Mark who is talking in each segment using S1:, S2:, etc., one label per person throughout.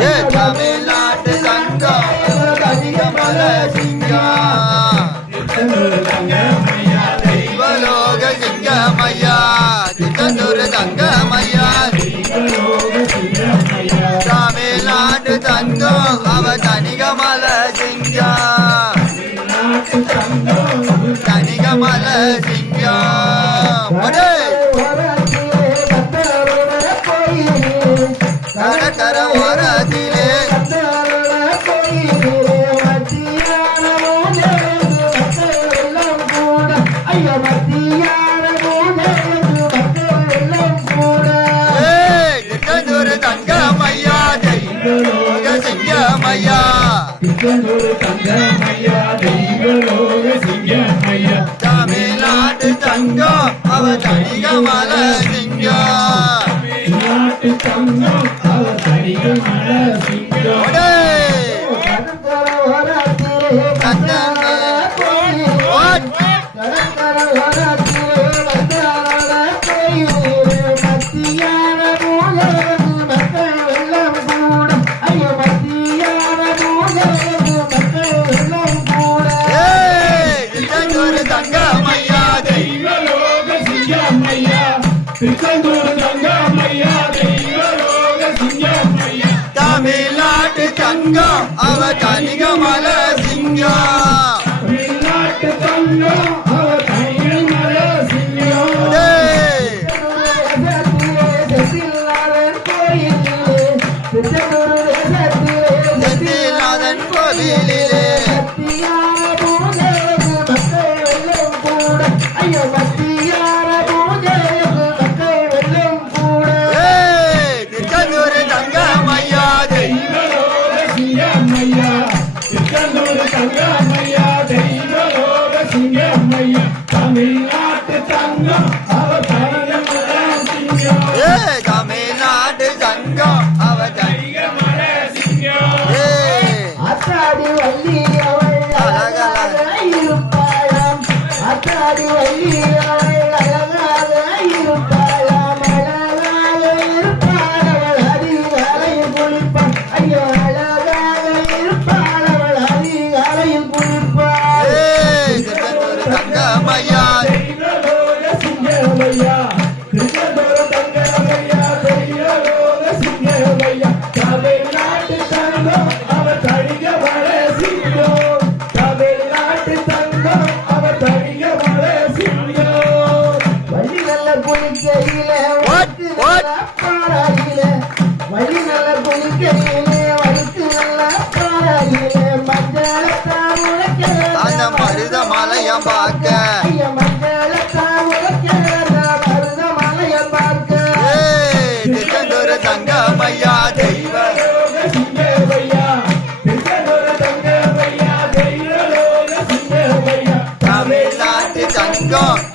S1: ஏ தமிழ்நாட்டு தங்கம். கனிகமல சிங்கம் தெய்வலோக சிங்கமையா. திருச்செந்தூர் தங்கமையா. தமிழ்நாட்டு தங்கம் அவ தனிகமல சிங்கம் தனிகமல சிங்கம் ஏய் தங்கமையா தெய்வலோக சிங்கமையா தமிழ்நாட்டு தங்கம் அவ தனிகமல சிங்கம். 你真多
S2: 的感慨。சிங்கமையா
S1: திருச்செந்தூர் தங்கமையா
S2: தெய்வலோக சிங்கமையா தமிழ்நாட்டு தங்கம் அவர் தடிக மல சிங்கம். தமிழ்நாட்டு தங்கம் அவர் தடிக மல சிங்கம்.
S3: வழி நல்ல குளிக்கையில
S1: What? What?
S3: பாராயில வழி நல்ல குளிக்கையிலே வழுக்கு நல்ல பாராயில மஞ்சளத்தான் உழைக்க
S1: அந்த மருத மலையம் பார்க்க. தமிழ்நாட்டு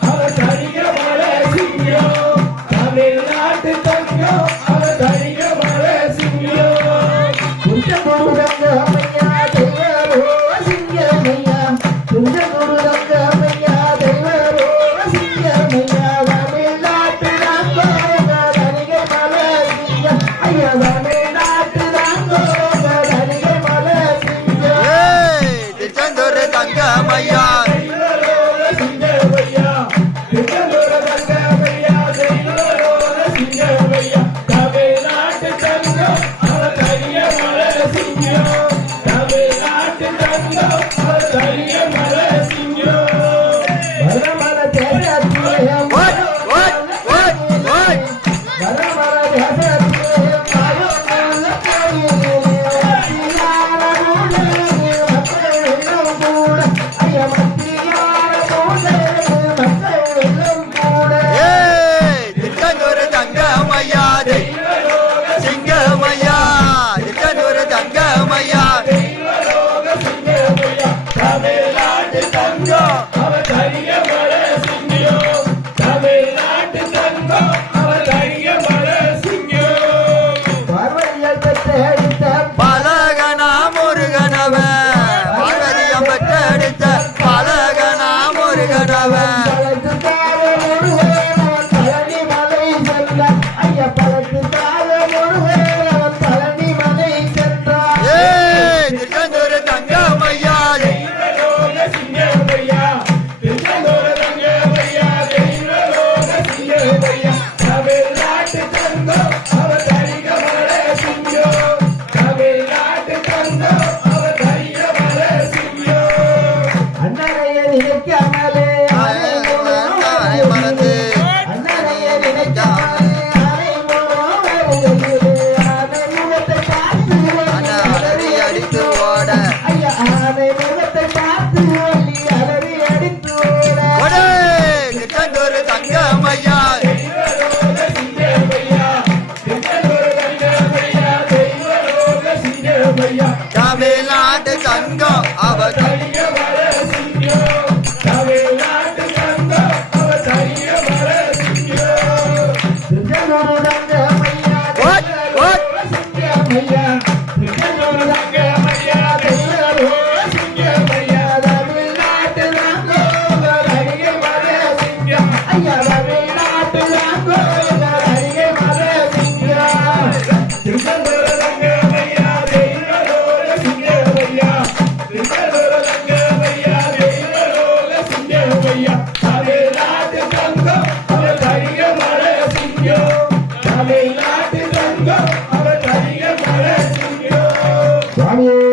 S3: Ay,